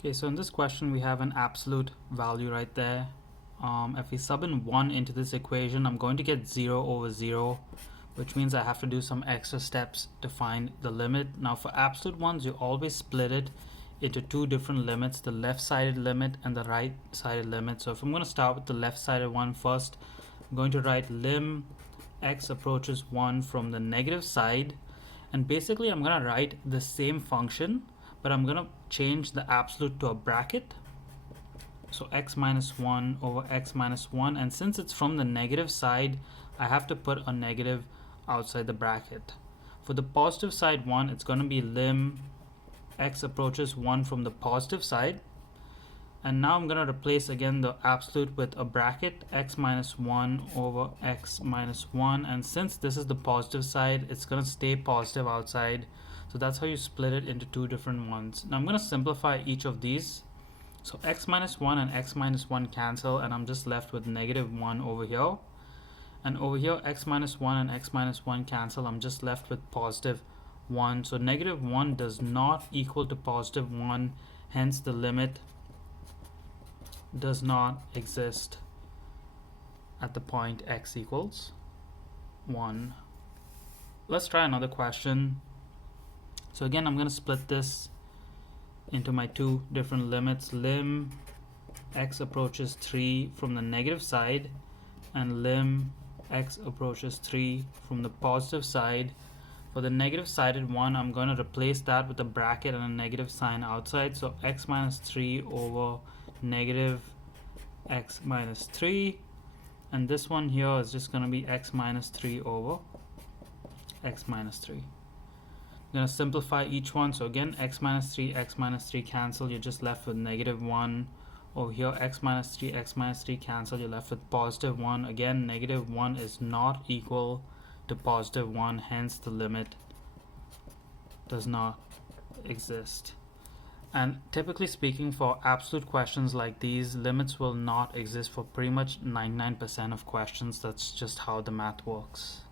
Okay, so in this question we have an absolute value right there. If we sub in 1 into this equation, I'm going to get 0 over 0, which means I have to do some extra steps to find the limit. Now for absolute ones, you always split it into two different limits, the left-sided limit and the right-sided limit. So if I'm going to start with the left-sided one first, I'm going to write lim x approaches 1 from the negative side, and basically I'm going to write the same function, but I'm going to change the absolute to a bracket. So x minus 1 over x minus 1, and since it's from the negative side, I have to put a negative outside the bracket. For the positive side one, it's going to be lim x approaches 1 from the positive side, and now I'm going to replace again the absolute with a bracket, x minus 1 over x minus 1, and since this is the positive side, it's going to stay positive outside. So that's how you split it into two different ones. Now I'm going to simplify each of these. So x minus 1 and x minus 1 cancel, and I'm just left with negative 1 over here. And over here, x minus 1 and x minus 1 cancel, I'm just left with positive 1. So negative 1 does not equal to positive 1, hence the limit does not exist at the point x equals 1. Let's try another question. So again, I'm going to split this into my two different limits. Lim x approaches 3 from the negative side, and lim x approaches 3 from the positive side. For the negative sided one, I'm going to replace that with a bracket and a negative sign outside. So x minus 3 over negative x minus 3, and this one here is just going to be x minus 3 over x minus 3. I'm going to simplify each one. So again, x minus 3 cancel, you're just left with negative 1. Over here, x minus 3 cancel, you're left with positive 1. Again, negative 1 is not equal to positive 1, hence the limit does not exist. And typically speaking, for absolute questions like these, limits will not exist for pretty much 99% of questions. That's just how the math works.